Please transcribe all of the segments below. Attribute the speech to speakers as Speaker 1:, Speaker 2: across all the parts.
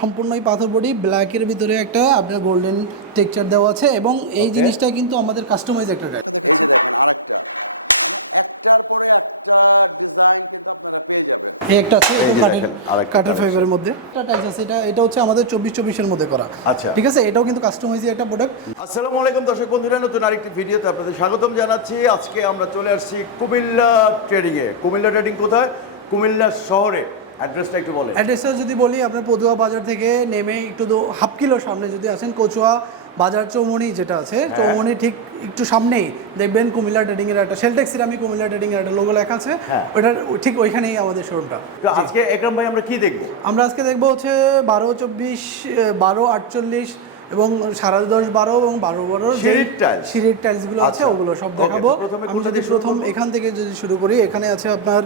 Speaker 1: সম্পূর্ণই পাথর বডি ব্ল্যাকের ভিতরে একটা আপনার গোল্ডেন টেক্সচার দেওয়া আছে এবং এই জিনিসটা কিন্তু আমাদের কাস্টমাইজ একটা একটা
Speaker 2: এই যে দেখেন আরেকটা। মানে একটার পরে একটা ডিজাইন কিন্তু আপনারা পেয়ে যাবেন।
Speaker 1: এই
Speaker 2: যে দেখেন, আরেকটা।
Speaker 1: ফেব্রের মধ্যে। এটা এটা এটা হচ্ছে আমাদের চব্বিশ চব্বিশের মধ্যে করা।
Speaker 2: আচ্ছা।
Speaker 1: ঠিক আছে? এটাও কিন্তু কাস্টমাইজ একটা প্রোডাক্ট
Speaker 2: আসসালামু আলাইকুম দর্শক বন্ধুরা নতুন আরেকটি ভিডিওতে আপনাদের স্বাগতম জানাচ্ছি। আজকে আমরা চলে আসছি কুমিল্লা ট্রেডিংয়ে কুমিল্লা ট্রেডিং কোথায়? কুমিল্লা শহরে। অ্যাড্রেসটা একটু বলেন
Speaker 1: অ্যাড্রেসটা যদি বলি আপনার পদুয়া বাজার থেকে নেমে একটু হাফ কিলো সামনে যদি আসেন কচুয়া বাজার চৌমনি যেটা আছে
Speaker 2: হ্যাঁ।
Speaker 1: চৌমনি ঠিক একটু সামনেই দেখবেন কুমিল্লা ট্রেডিং এর একটা সেলটেক্স সিরামি কুমিল্লা ট্রেডিং এর একটা লোগো লেখা আছে
Speaker 2: হ্যাঁ।
Speaker 1: ওইটার ঠিক ওইখানেই আমাদের শোরুমটা
Speaker 2: তো আজকে একরাম ভাই আমরা কি দেখব
Speaker 1: আমরা আজকে দেখব হচ্ছে বারো চব্বিশ বারো আটচল্লিশ এবং সাড়ে দশ বারো এবং বারো বারো
Speaker 2: সিঁড়ির টাইলস
Speaker 1: সিঁড়ির টাইলসগুলো
Speaker 2: আচ্ছা।
Speaker 1: আছে ওগুলো সব
Speaker 2: Okay, তো প্রথমে কোনটা দিয়ে শুরু করব?
Speaker 1: এখান থেকে যদি শুরু করি এখানে আছে আপনার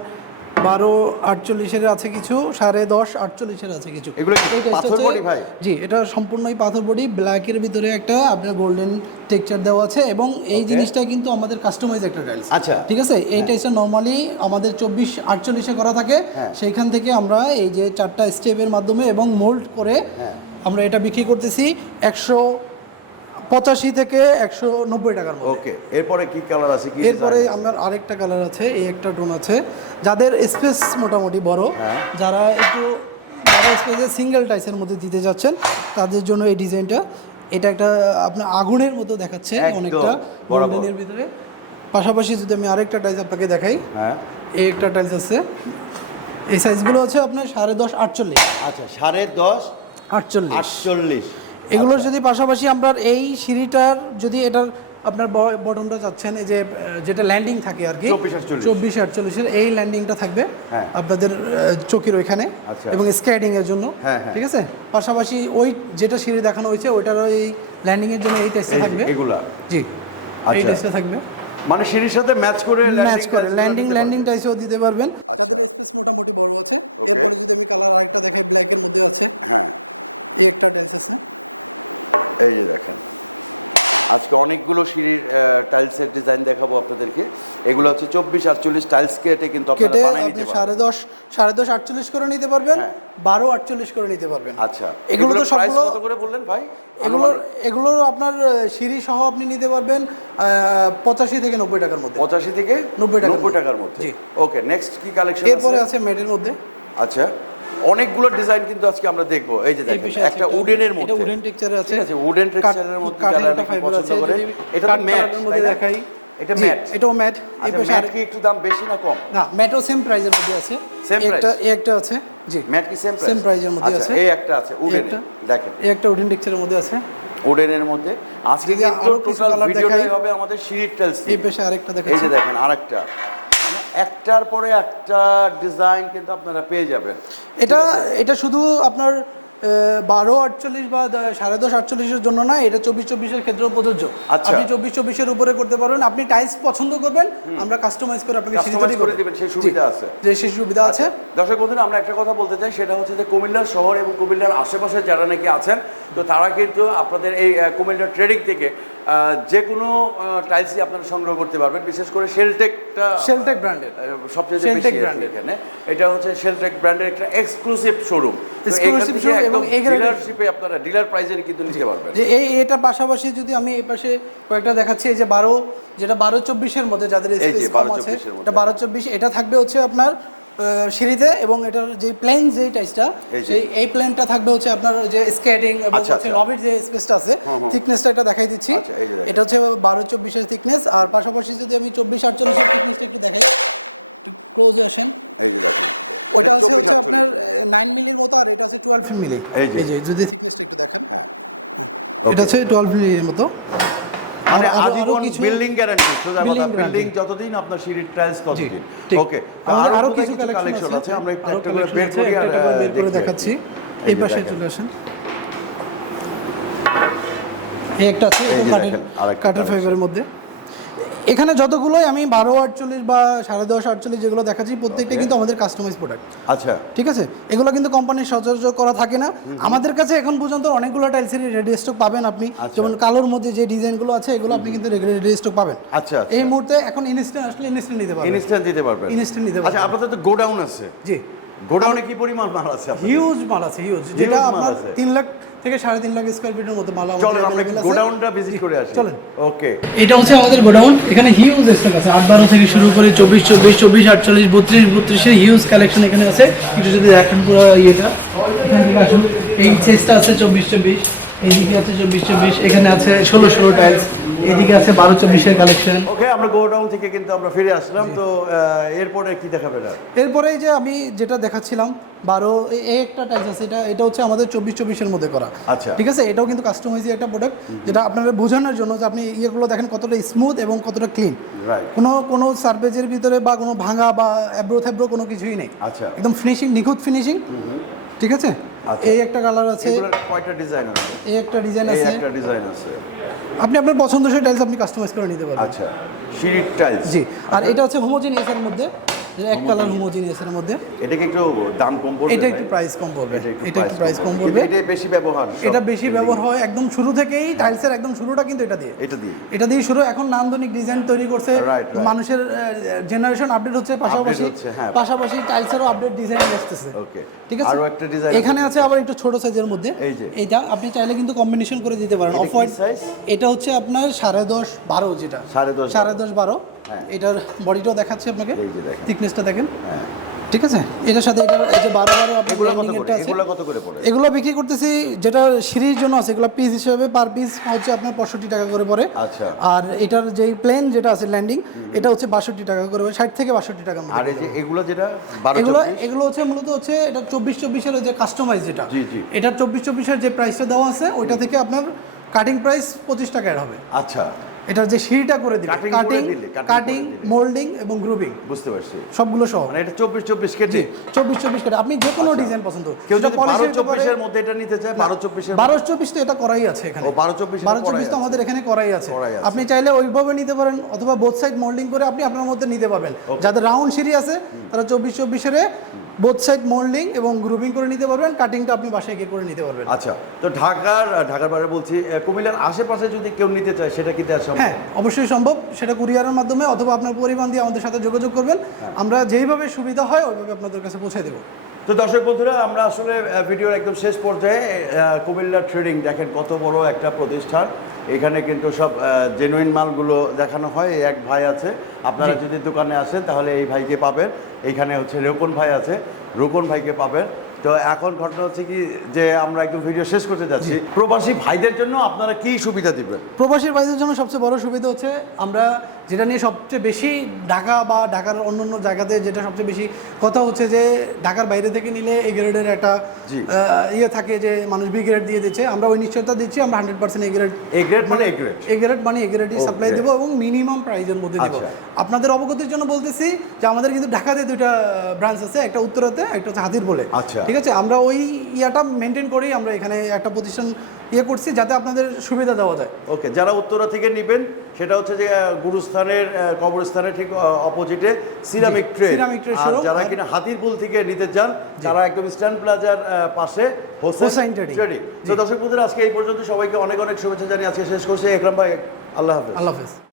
Speaker 1: বারো আটচল্লিশের আছে কিছু সাড়ে দশ আটচল্লিশের আছে কিছু।
Speaker 2: এগুলো পাথর বডি ভাই?
Speaker 1: জি এটা সম্পূর্ণই পাথর বডি ব্ল্যাকের ভিতরে একটা আপনার গোল্ডেন টেক্সচার দেওয়া আছে এবং এই. জিনিসটা কিন্তু আমাদের কাস্টমাইজ একটা টাইলস
Speaker 2: আচ্ছা।
Speaker 1: ঠিক আছে? এই টাইলসটা নর্মালি আমাদের চব্বিশ আটচল্লিশে করা থাকে।
Speaker 2: হ্যাঁ।
Speaker 1: সেইখান থেকে আমরা এই যে চারটা স্টেপের মাধ্যমে এবং মোল্ড করে
Speaker 2: হ্যাঁ।
Speaker 1: আমরা এটা বিক্রি করতেছি। একশো পঁচাশি থেকে একশো নব্বই মধ্যে।
Speaker 2: ওকে এরপরে কি কালার আছে কি ডিজাইন আছে?
Speaker 1: আরেকটা কালার আছে এই একটা টোন আছে। যাদের স্পেস মোটামুটি বড়
Speaker 2: হ্যাঁ।
Speaker 1: যারা একটু সিঙ্গেল টাইসের মধ্যে দিতে যাচ্ছেন তাদের জন্য এই ডিজাইনটা এটা একটা আপনার আগুনের মতো দেখাচ্ছে
Speaker 2: একদম, বরাবর।
Speaker 1: পাশাপাশি যদি আমি আরেকটা টাইস আপনাকে দেখাই
Speaker 2: হ্যাঁ।
Speaker 1: এই একটা টাইস আছে। এই সাইজগুলো আছে আপনার সাড়ে দশ আটচল্লিশ।
Speaker 2: আচ্ছা সাড়ে দশ
Speaker 1: আটচল্লিশ।
Speaker 2: আটচল্লিশ।
Speaker 1: এগুলো
Speaker 2: আচ্ছা।
Speaker 1: যদি পাশাপাশি আমরা এই সিঁড়িটার যদি এটার আপনার বটনটা চাচ্ছেন এই যে যেটা ল্যান্ডিং থাকে আর কি
Speaker 2: 24 48
Speaker 1: চব্বিশ আটচল্লিশের এই ল্যান্ডিংটা থাকবে
Speaker 2: হ্যাঁ।
Speaker 1: আপনাদের চোখের ওইখানে
Speaker 2: আচ্ছা।
Speaker 1: এবং স্কেটিং এর জন্য।
Speaker 2: হ্যাঁ, হ্যাঁ।
Speaker 1: ঠিক আছে? পাশাপাশি ওই যেটা সিঁড়ি দেখানো হয়েছে ওটার ওই ল্যান্ডিং এর জন্য এই
Speaker 2: এগুলা।
Speaker 1: জি।
Speaker 2: আচ্ছা।
Speaker 1: থাকবে।
Speaker 2: মানে সিঁড়ির সাথে ম্যাচ করে ল্যান্ডিং টাইলসগুলো নিতে পারবে
Speaker 1: ল্যান্ডিং টাইলসও দিতে পারবেন।
Speaker 2: আচ্ছা।
Speaker 1: যাদের স্পেস মোটামুটি বড় আছে এরপরে যদি আমি কালার আরেকটা দেখাই ব্ল্যাক এর মধ্যে আছে।
Speaker 2: হ্যাঁ।
Speaker 1: এই একটা টাইলস আছে।
Speaker 2: এই যে দেখেন। আজকে অনেকগুলো সিঁড়ির টাইলসের ডিজাইন দেখাবো আপনাদেরকে। এগুলো হচ্ছে চব্বিশ আটচল্লিশ টাইলস কেটে কিন্তু
Speaker 1: কেটে আপনি সাড়ে দশ সাড়ে দশ আটচল্লিশ করে নিতে পারবেন
Speaker 2: হ্যাঁ।
Speaker 1: বারো আটচল্লিশ করে নিতে পারবেন।
Speaker 2: আচ্ছা।
Speaker 1: এগুলো তো সবগুলো
Speaker 2: করে বললেন ভাই?
Speaker 1: এগুলোর এগুলোর আপনার সিঁড়ি সহ আপনি নিতে পারবেন পঁচাশি থেকে নব্বই টাকার মধ্যে।
Speaker 2: পঁচাশি থেকে
Speaker 1: 90 টাকার
Speaker 2: নব্বই টাকার মধ্যে। ওকে নেক্সট কি কালেকশন
Speaker 1: এরপরে আছে মেডের মধ্যে।
Speaker 2: আচ্ছা। অনেকগুলো ডিজাইন কিন্তু আজকে আমরা দেখব। এই যে দেখেন একটা উডেনের
Speaker 1: এটা
Speaker 2: মধ্যে।
Speaker 1: উডেন টেক্সচারে আছে।
Speaker 2: ঠিক আছে উডেন টেক্সচারের মধ্যে
Speaker 1: কাঠের
Speaker 2: যারা পছন্দ করে এটা তো ম্যাট
Speaker 1: মধ্যে দেখাই।
Speaker 2: এটা ম্যাট
Speaker 1: এটাও ম্যাট এই
Speaker 2: আচ্ছা
Speaker 1: পাশে
Speaker 2: ম্যাট কি একটু দাম বেশি না কম?
Speaker 1: না ম্যাটও সেম প্রাইজের মধ্যে আছে। এই একটা এই একটা আছে। জি
Speaker 2: ম্যাট কি সেম
Speaker 1: Same price এর মধ্যে
Speaker 2: আচ্ছা
Speaker 1: আছে।
Speaker 2: এই একটা আছে উডেন দেখেন।
Speaker 1: এই একটা উডেন টেক্সচারের মধ্যে আছে।
Speaker 2: উডেনের মধ্যে। আজকে কিন্তু টোটাল ভিডিওটাই হবে আমাদের সিঁড়ির টাইলস
Speaker 1: এই পাশে আরেকটা
Speaker 2: এই যে দেখেন আরেকটা। একটার পরে একটা ডিজাইন কিন্তু আপনারা পেয়ে যাবেন।
Speaker 1: এটা এটা শুধু আপনার বারো আটচল্লিশ বা সাড়ে দশ আটচল্লিশের জন্য না এটা চব্বিশ চব্বিশের ক্ষেত্রেও প্রযোজ্য।
Speaker 2: আচ্ছা।
Speaker 1: আপনি চব্বিশ চব্বিশের উপরে করতে পারবেন। আপনি টাইলস পছন্দ করবেন আমরা কাস্টমাইজ করে আপনাকে
Speaker 2: কাস্টমাইজ করে দিবেন সেই সুবিধা আছে।
Speaker 1: যে সেই সুবিধা আছে।
Speaker 2: দর্শক বন্ধুরা আমরা একটা কথা বলতে চাই সেটা হচ্ছে যে কুমিল্লার শহর এবং কুমিল্লার আশেপাশে যারা নাকি আছেন তো তারা কিন্তু আপনাদের এই আহ, কুমিল্লা ট্রেডিং থেকে যে কোনো টাইলসই আপনারা সংগ্রহ করতে পারবেন বিশেষ করে শেলটেকটা
Speaker 1: শেলটেক ব্র্যান্ডের
Speaker 2: সবচেয়ে
Speaker 1: brand
Speaker 2: brand এখানে। এটা হচ্ছে শেলটেক ব্র্যান্ডের একটা এক্সক্লুসিভ শোরুম
Speaker 1: Exclusive showroom এবং এখানে-
Speaker 2: ডিলারশিপে আপনারা ডিলার প্রাইজে কিন্তু নিতে পারবেন।
Speaker 1: যে এই এটার পাশাপাশি যদি আমি এই পাশে কয়েকটা দেখাচ্ছি এই যে বারো যেটা বারো চব্বিশের মধ্যে যাদের স্পেস কম আছে
Speaker 2: 24 এর মধ্যে।
Speaker 1: এটা বারো চব্বিশ এটা থাকবে হচ্ছে আপনার সিঁড়িতে এবং এটার যে প্লেন যে টাইসটা
Speaker 2: এই যে।
Speaker 1: সেই এই প্লেনটা থাকবে হচ্ছে আপনার যে স্কেটিং এবং
Speaker 2: আচ্ছা,
Speaker 1: হচ্ছে
Speaker 2: আচ্ছা।
Speaker 1: লবির যে স্পেসটা আছে থিকনেসটা এটা দেখাই দিচ্ছি।
Speaker 2: আচ্ছা।
Speaker 1: এটা হচ্ছে বারো চব্বিশের থিকনেস আর পাশাপাশি যদি আমি চব্বিশ আটচল্লিশের থিকনেসটা একটু দেখাই একটু ক্লোজে আসেন।
Speaker 2: এই যে দেখেন।
Speaker 1: ওইটা হচ্ছে হচ্ছে আপনার নাইন মিলির মতো আর এটা হচ্ছে টুয়েলভ মিলি
Speaker 2: এই যে।
Speaker 1: যদি থিকনেসটা একটু দেখেন।
Speaker 2: হ্যাঁ।
Speaker 1: এটা
Speaker 2: ওকে
Speaker 1: হচ্ছে টুয়েলভ মিলির মতো।
Speaker 2: মানে আজীবন বিল্ডিং গ্যারান্টি সোজা কথা বিল্ডিং যতদিন আপনার সিঁড়ির ট্রায়ালস ততদিন। ওকে তো
Speaker 1: আরও
Speaker 2: আরও
Speaker 1: আরও
Speaker 2: কোথায়
Speaker 1: কিছু
Speaker 2: কালেকশন
Speaker 1: আছে।
Speaker 2: আছে আমরা একটু একটা করে বের করি আর দেখি আর কি। এই যে দেখেন। এই যে দেখেন, আরেকটা কালেকশন
Speaker 1: মধ্যে। এখানে যতগুলোই আমি বারো আটচল্লিশ বা সাড়ে দশ আটচল্লিশ যেগুলো দেখাচ্ছি প্রত্যেকটা কিন্তু আমাদের কাস্টমাইজ প্রোডাক্ট
Speaker 2: আচ্ছা।
Speaker 1: ঠিক আছে? এগুলো কিন্তু কোম্পানির সচরাচর করা থাকে না। আমাদের কাছে এখন পর্যন্ত অনেকগুলো টাইলসের রেডি স্টক পাবেন আপনি।
Speaker 2: আচ্ছা।
Speaker 1: যেমন কালোর মধ্যে যে ডিজাইনগুলো আছে এগুলো আপনি কিন্তু রেডি স্টক পাবেন।
Speaker 2: আচ্ছা আচ্ছা।
Speaker 1: এই মুহূর্তে এখন ইনস্ট্যান্ট আসলে ইনস্ট্যান্ট নিতে পারবেন।
Speaker 2: ইনস্ট্যান্ট দিতে পারবেন। আচ্ছা আপনাদের তো গোডাউন আছে।
Speaker 1: জি।
Speaker 2: গোডাউনে কি পরিমাণ মাল আছে আপনাদের?
Speaker 1: হিউজ মাল আছে হিউজ
Speaker 2: মাল আছে।
Speaker 1: তিন লাখ থেকে সাড়ে তিন লাখ স্কোয়ার ফিটের মতো মাল
Speaker 2: চলেন আমরা একটু গোডাউনটা ভিজিট করে আসি। ওকে
Speaker 1: এটা হচ্ছে আমাদের গোডাউন এখানে হিউজ স্টক আছে। আট বারো থেকে শুরু করে চব্বিশ চব্বিশ চব্বিশ আটচল্লিশ বত্রিশ বত্রিশের হিউজ কালেকশন এখানে আছে। একটু যদি দেখেন পুরো ইয়েটা। এখান থেকে আসুন। এই চেস্টটা আছে চব্বিশ চব্বিশ। এইদিকে আছে চব্বিশ চব্বিশ এখানে আছে ষোলো ষোলো টাইলস এইদিকে আছে বারো চব্বিশের কালেকশন
Speaker 2: ওকে আমরা গোডাউন থেকে কিন্তু আমরা ফিরে আসলাম তো এরপরে কি দেখাবেন আর
Speaker 1: এরপরে যে আমি যেটা দেখাচ্ছিলাম বারো এই একটা টাইলস আছে এটা এটা হচ্ছে আমাদের চব্বিশ চব্বিশের মধ্যে করা।
Speaker 2: আচ্ছা।
Speaker 1: ঠিক আছে? এটাও কিন্তু কাস্টমাইজ একটা প্রোডাক্ট যেটা আপনাদের বোঝানোর জন্য যে আপনি ইয়েগুলো দেখেন কতটা স্মুথ এবং কতটা ক্লিন
Speaker 2: রাইট
Speaker 1: কোনো কোনো সার্ফেসের ভিতরে বা কোনো ভাঙা বা অ্যাব্রো থ্যাব্রো কোনো কিছুই নেই।
Speaker 2: আচ্ছা।
Speaker 1: একদম ফিনিশিং নিখুঁত ফিনিশিং ঠিক আছে?
Speaker 2: আচ্ছা।
Speaker 1: এই একটা কালার আছে।
Speaker 2: এগুলোর কয়টা ডিজাইন আছে?
Speaker 1: এই একটা ডিজাইন
Speaker 2: এই একটা ডিজাইন আছে।
Speaker 1: আপনি আপনার পছন্দসই টাইলস আপনি কাস্টমাইজ করে নিতে পারেন।
Speaker 2: আচ্ছা সিঁড়ির টাইলস
Speaker 1: জি। আর
Speaker 2: আচ্ছা।
Speaker 1: এটা হচ্ছে হোমোজেনিয়াস এর মধ্যে। জেনারেশন আপডেট হচ্ছে
Speaker 2: আপডেট হচ্ছে হ্যাঁ।
Speaker 1: পাশাপাশি আপডেট ডিজাইন
Speaker 2: ওকে আরও একটা ডিজাইন
Speaker 1: এখানে আছে আবার ছোট সাইজের মধ্যে।
Speaker 2: এই যে।
Speaker 1: এটা আপনি চাইলে কিন্তু কম্বিনেশন করে দিতে পারেন।
Speaker 2: এটা কি সাইজ
Speaker 1: এটা হচ্ছে আপনার 10.5
Speaker 2: সাড়ে দশ
Speaker 1: সাড়ে দশ বারো।
Speaker 2: হ্যাঁ।
Speaker 1: এটার বডিটাও দেখাচ্ছি আপনাকে।
Speaker 2: এই যে দেখেন।
Speaker 1: থিকনেসটা দেখেন।
Speaker 2: হ্যাঁ।
Speaker 1: ঠিক আছে? এটার সাথে এটা এটা বারো
Speaker 2: এগুলো কত করে? এগুলো কত করে পড়ে?
Speaker 1: এগুলো বিক্রি করতেছি যেটা সিঁড়ির জন্য আছে এগুলো পিস হিসেবে পার পিস হচ্ছে আপনার পঁয়ষট্টি টাকা করে পড়ে।
Speaker 2: আচ্ছা।
Speaker 1: আর এটার যেই প্লেন যেটা আছে ল্যান্ডিং এটা হচ্ছে বাষট্টি টাকা করে ষাট থেকে বাষট্টি টাকা।
Speaker 2: আর এই যে এগুলো যেটা বারো চব্বিশ?
Speaker 1: এগুলো হচ্ছে মূলত হচ্ছে এটা চব্বিশ চব্বিশের যে কাস্টমাইজ যেটা।
Speaker 2: জি জি।
Speaker 1: এটার চব্বিশ চব্বিশের যে প্রাইসটা দেওয়া আছে ওটা থেকে আপনার কাটিং প্রাইস পঁচিশ টাকা অ্যাড হবে।
Speaker 2: আচ্ছা।
Speaker 1: এটার যে সিঁড়িটা করে দিলে
Speaker 2: Cutting করে দিলে, cutting করে দিলে।
Speaker 1: মোল্ডিং এবং গ্রুপিং
Speaker 2: বুঝতে পারছি।
Speaker 1: সবগুলো সহ
Speaker 2: মানে এটা চব্বিশ চব্বিশ কেটে।
Speaker 1: চব্বিশ চব্বিশ করে আপনি যে কোনো
Speaker 2: আচ্ছা।
Speaker 1: ডিজাইন পছন্দ
Speaker 2: কেউ যদি বারো চব্বিশের মধ্যে এটা নিতে চায় বারো চব্বিশের
Speaker 1: বারো চব্বিশ তো এটা করাই আছে।
Speaker 2: ও বারো চব্বিশ এটা করাই
Speaker 1: চব্বিশ তো
Speaker 2: আছে।
Speaker 1: আমাদের এখানে করাই আছে।
Speaker 2: করাই আছে।
Speaker 1: আপনি চাইলে ওইভাবে নিতে পারেন অথবা বোথ সাইড মোল্ডিং করে আপনি আপনার মধ্যে নিতে পারবেন. যাদের রাউন্ড সিঁড়ি আছে তারা চব্বিশ চব্বিশের বোথ সাইড মোল্ডিং এবং গ্রুপিং করে নিতে পারবেন। কাটিংটা আপনি বাসায় কেটে করে নিতে পারবেন।
Speaker 2: আচ্ছা তো ঢাকার ঢাকার বাইরে বলছি কুমিল্লার আশেপাশে যদি কেউ নিতে চায় সেটা কি দেওয়া সম্ভব।
Speaker 1: হ্যাঁ অবশ্যই সম্ভব। সেটা কুরিয়ারের মাধ্যমে অথবা আপনার পরিমাণ দিয়ে আমাদের সাথে যোগাযোগ করবেন।
Speaker 2: হ্যাঁ।
Speaker 1: আমরা যেইভাবে সুবিধা হয় ওইভাবে আপনাদের কাছে পৌঁছে দেবো।
Speaker 2: তো দর্শক বন্ধুরা আমরা আসলে ভিডিওর একদম শেষ পর্যায়ে কুমিল্লা ট্রেডিং দেখেন কত বড় একটা প্রতিষ্ঠান। এখানে কিন্তু সব জেনুইন মালগুলো দেখানো হয় এক ভাই আছে। আপনারা যদি দোকানে আসেন তাহলে এই ভাইকে পাবেন। এইখানে হচ্ছে রোকন ভাই আছে। রোকন ভাইকে পাবেন। তো এখন ঘটনা হচ্ছে কি যে আমরা একদম ভিডিও শেষ করতে যাচ্ছি। প্রবাসী ভাইদের জন্য আপনারা কি সুবিধা দিবেন?
Speaker 1: প্রবাসী ভাইদের জন্য সবচেয়ে বড় সুবিধা হচ্ছে আমরা যেটা নিয়ে সবচেয়ে বেশি ঢাকা বা ঢাকার অন্য অন্য জায়গাতে যেটা সবচেয়ে বেশি কথা হচ্ছে যে ঢাকার বাইরে থেকে নিলে এই গ্রেডের একটা ইয়ে থাকে যে মানুষ বি গ্রেড দিয়ে দিচ্ছে। আমরা ওই নিশ্চয়তা দিচ্ছি আমরা হান্ড্রেড পার্সেন্ট এই গ্রেড
Speaker 2: এ গ্রেড মানে এ গ্রেড
Speaker 1: এই গ্রেড মানে এই গ্রেড সাপ্লাই দেবো এবং মিনিমাম প্রাইসের মধ্যে
Speaker 2: আচ্ছা।
Speaker 1: আপনাদের অবগতির জন্য বলতেছি যে আমাদের কিন্তু ঢাকাতে দুইটা ব্রাঞ্চ আছে। একটা উত্তরাতে একটা হচ্ছে হাতিরপুরে।
Speaker 2: আচ্ছা।
Speaker 1: ঠিক আছে? আমরা ওই ইয়াটা মেনটেন করেই আমরা এখানে একটা প্রতিষ্ঠান ইয়ে করছি যাতে আপনাদের সুবিধা দেওয়া যায়।
Speaker 2: ওকে যারা উত্তরা থেকে নিবেন সেটা হচ্ছে যে গুরুস্থানের কবরস্থানের ঠিক অপোজিটে সিরামিক
Speaker 1: ট্রেন।
Speaker 2: আর যারা কিনা হাতিরপুল থেকে নিতে চান তারা একদম স্ট্যান্ড প্লাজার পাশে হোসেন ট্রেডিং তো দর্শক বন্ধুরা আজকে এই পর্যন্ত সবাইকে অনেক অনেক শুভেচ্ছা জানিয়ে আজকে শেষ করছি। একরাম ভাই আল্লাহ হাফেজ।
Speaker 1: আল্লাহ হাফেজ।